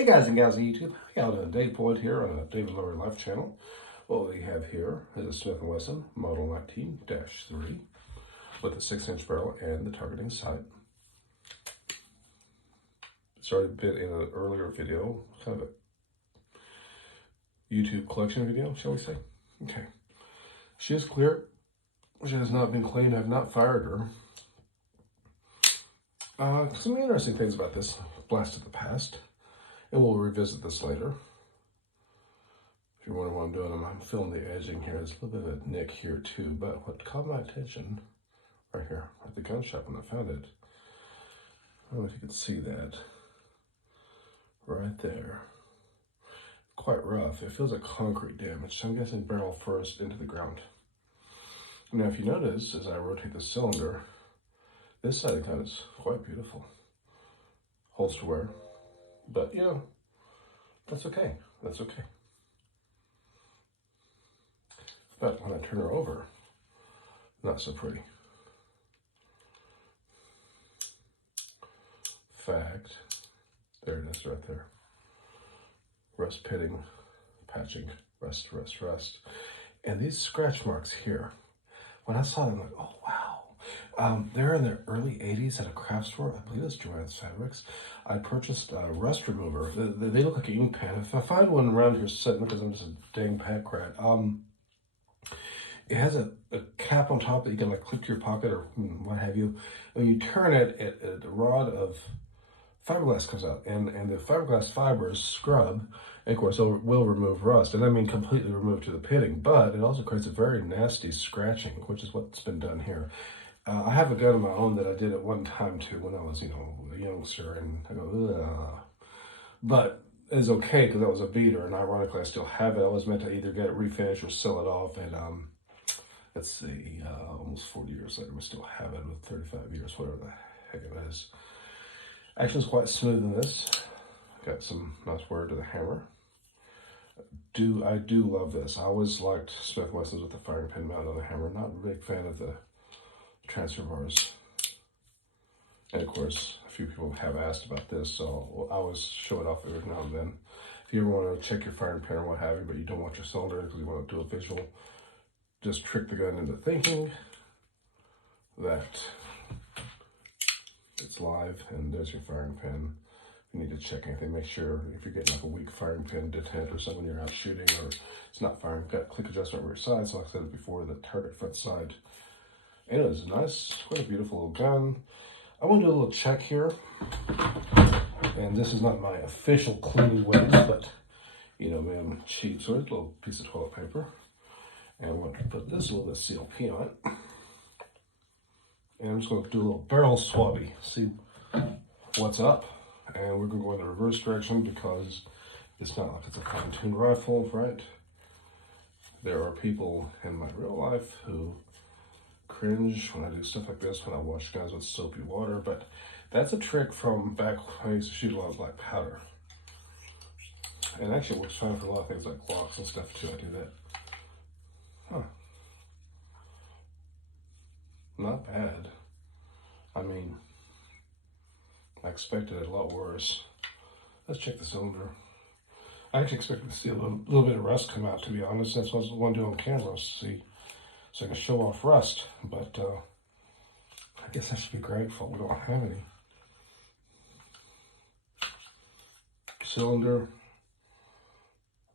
Hey guys and gals of YouTube, how y'all doing? Dave Boyd here on a David-Laurie-Life channel. What we have here is a Smith & Wesson Model 19-3 with a 6-inch barrel and the targeting sight. It's already been in an earlier video, kind of a YouTube collection video, shall we say. Okay. She is clear. She has not been cleaned. I have not fired her. Some interesting things about this blast of the past. And we'll revisit this later. If you're wondering what I'm doing, I'm filling the edging here. There's a little bit of a nick here too, but what caught my attention right here at the gun shop when I found it, I don't know if you can see that, right there. Quite rough. It feels like concrete damage, so I'm guessing barrel first into the ground. Now if you notice, as I rotate the cylinder, this side of the gun is quite beautiful. Holster wear. But, you know, that's okay. That's okay. But when I turn her over, not so pretty. Fact, there it is right there. Rust pitting, patching, rust. And these scratch marks here, when I saw them, I'm like, oh, wow. They're in the early 80s at a craft store. I believe it's Joann's Fabrics. I purchased a rust remover. They look like an ink pen. If I find one around here sitting, because I'm just a dang pack rat, it has a cap on top that you can like clip to your pocket or what have you. When you turn it, a rod of fiberglass comes out, and the fiberglass fibers scrub, and of course it will remove rust, and I mean completely remove to the pitting, but it also creates a very nasty scratching, which is what's been done here. I have a gun of my own that I did at one time too when I was, you know, a youngster, and I go, ugh. But it's okay because that was a beater, and ironically I still have it. I was meant to either get it refinished or sell it off, and let's see, almost 40 years later we still have it with 35 years, whatever the heck it is. Action's quite smooth in this. Got some nice wear to the hammer. I do love this. I always liked Smith & Wessons with the firing pin mount on the hammer. Not a big fan of the transfer bars. And of course, a few people have asked about this, so I always show it off every now and then. If you ever want to check your firing pin or what have you, but you don't want your cylinder because you want to do a visual, just trick the gun into thinking that it's live and there's your firing pin. If you need to check anything, make sure if you're getting like a weak firing pin detent or something you're out shooting or it's not firing, got click adjustment rear side, so like I said before, the target front side. And it was nice, quite a beautiful little gun. I want to do a little check here. And this is not my official cleaning ways, but you know, man, I'm cheap. So there's a little piece of toilet paper. And I'm going to put this little bit of CLP on it. And I'm just going to do a little barrel swabby, see what's up. And we're going to go in the reverse direction because it's not like it's a fine-tuned rifle, right? There are people in my real life who cringe when I do stuff like this, when I wash guns with soapy water, but that's a trick from back when I used to shoot a lot of black powder. And actually it works fine for a lot of things like locks and stuff too. I do that. Huh. Not bad. I mean, I expected it a lot worse. Let's check the cylinder. I actually expected to see a little bit of rust come out, to be honest. That's what I want to do on camera, see, so I can show off rust. But I guess I should be grateful we don't have any. Cylinder,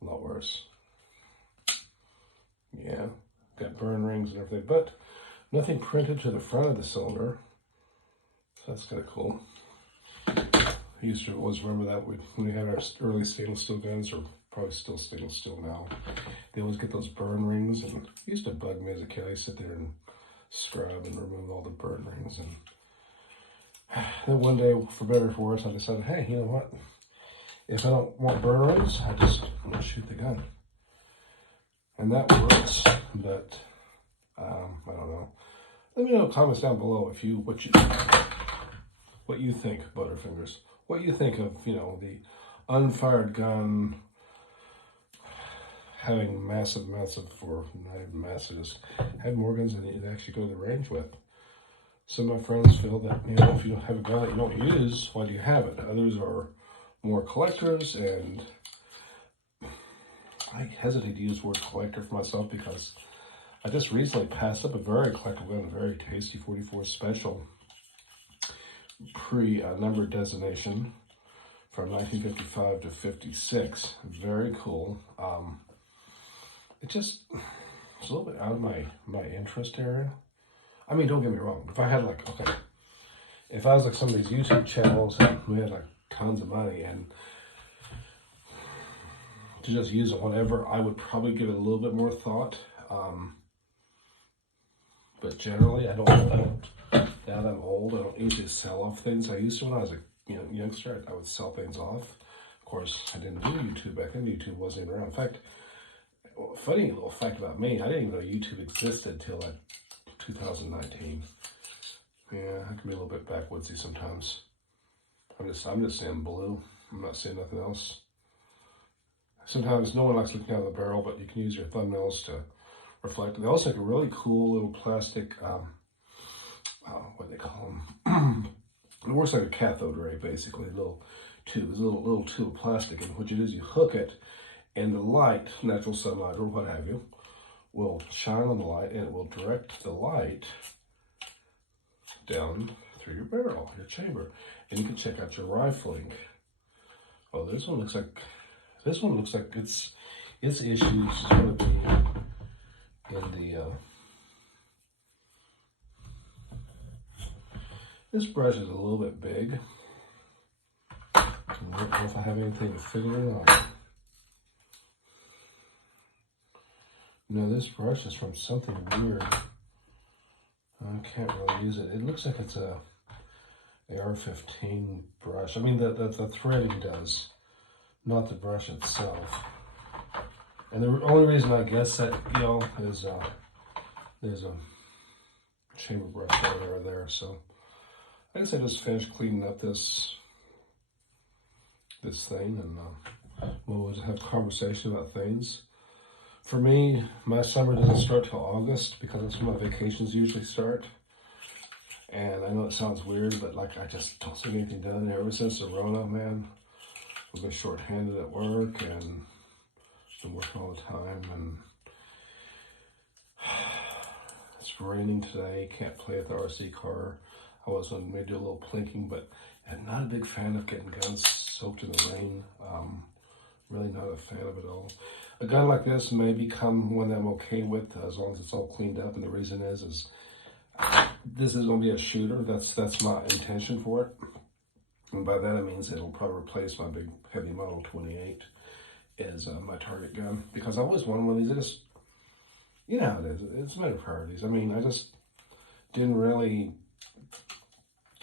a lot worse. Yeah, got burn rings and everything, but nothing printed to the front of the cylinder. So that's kind of cool. I used to always remember that when we had our early stainless steel guns, or probably still stainless steel now, they always get those burn rings, and it used to bug me as a kid. I used to sit there and scrub and remove all the burn rings, and then one day, for better or for worse, I decided, hey, you know what? If I don't want burn rings, I'm gonna shoot the gun. And that works, but I don't know. Let me know in the comments down below if what you think, Butterfingers. What you think of, you know, the unfired gun having massive amounts of, or not even massive, just have more guns than you actually go to the range with. Some of my friends feel that, you know, if you don't have a gun that you don't use, why do you have it? Others are more collectors, and I hesitate to use the word collector for myself because I just recently passed up a very collectible gun, a very tasty 44 special pre-numbered designation from 1955 to 56. Very cool. It just, it's a little bit out of my interest area. I mean, don't get me wrong. If I had like, okay, if I was like some of these YouTube channels and we had like tons of money and to just use it whenever, I would probably give it a little bit more thought. But generally, I don't, now that I'm old, I don't usually sell off things. I used to when I was a youngster, I would sell things off. Of course, I didn't do YouTube back then. YouTube wasn't even around. In fact, funny little fact about me, I didn't even know YouTube existed till like 2019. Yeah, I can be a little bit backwoodsy sometimes. I'm just saying blue. I'm not saying nothing else. Sometimes no one likes looking out of the barrel, but you can use your thumbnails to reflect. They also make a really cool little plastic, what do they call them? It works like a cathode ray, basically. Little tube, little tube of plastic, and what you do is you hook it, and the light, natural sunlight or what have you, will shine on the light, and it will direct the light down through your barrel, your chamber, and you can check out your rifling. Oh, this one looks like its issues is going to be in the. This brush is a little bit big. I don't know if I have anything to figure it out. No, this brush is from something weird. I can't really use it. It looks like it's a AR-15 brush. I mean, the threading does, not the brush itself. And the only reason I guess that, is there's a chamber brush over there. So I guess I just finished cleaning up this thing, and we'll have a conversation about things. For me, my summer doesn't start till August because that's when my vacations usually start. And I know it sounds weird, but like I just don't see anything done there. Ever since the Rona, man, I've been short-handed at work and been working all the time. And it's raining today. Can't play with the RC car. I was going to maybe do a little plinking, but I'm not a big fan of getting guns soaked in the rain. Really not a fan of it all. A gun like this may become one that I'm okay with as long as it's all cleaned up. And the reason is this is going to be a shooter. That's my intention for it. And by that it means it'll probably replace my big heavy Model 28 as my target gun. Because I always wanted one of these. I just, you know how it is. It's a matter of priorities. I mean, I just didn't really,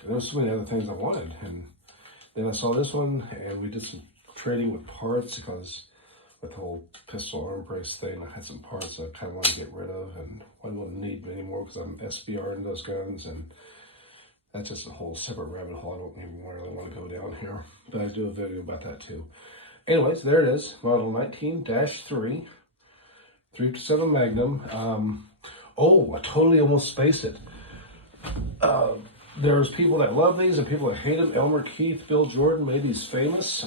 there was so many other things I wanted. And then I saw this one and we did some trading with parts because with the whole pistol arm brace thing, I had some parts I kind of wanted to get rid of and I wouldn't need anymore because I'm SBR in those guns, and that's just a whole separate rabbit hole. I don't even really want to go down here, but I do a video about that too. Anyways, there it is, Model 19-3, 357 Magnum. Oh, I totally almost spaced it. There's people that love these and people that hate them. Elmer Keith, Bill Jordan made these famous.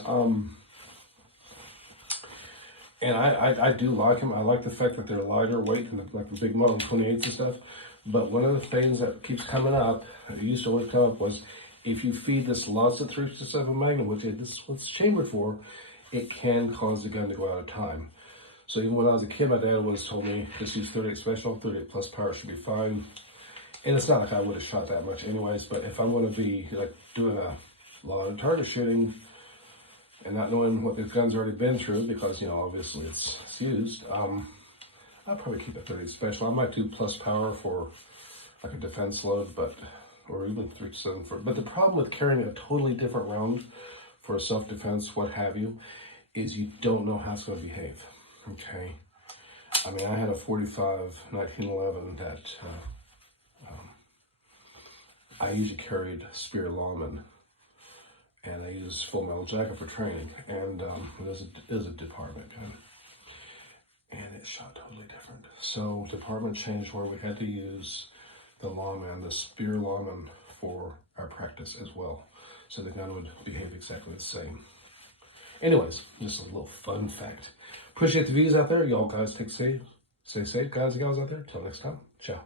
And I do like them. I like the fact that they're lighter weight than like the big Model 28s and stuff. But one of the things that keeps coming up, it used to always come up, was if you feed this lots of 357 Magnum, which this is what it's chambered for, it can cause the gun to go out of time. So even when I was a kid, my dad always told me just use 38 special, 38 plus power should be fine. And it's not like I would have shot that much anyways, but if I'm going to be like doing a lot of target shooting and not knowing what the gun's already been through, because, obviously it's used, I'll probably keep it 38 special. I might do plus power for like a defense load, or even 357 for, but the problem with carrying a totally different round for a self-defense, what have you, is you don't know how it's going to behave, okay? I mean, I had a 45 1911 that I usually carried Spear Lawman, and I used Full Metal Jacket for training, and it was a department gun, and it shot totally different. So department changed where we had to use the Lawman, the Spear Lawman, for our practice as well, so the gun would behave exactly the same. Anyways, just a little fun fact. Appreciate the views out there. Y'all guys stay safe, guys and gals out there. Till next time, ciao.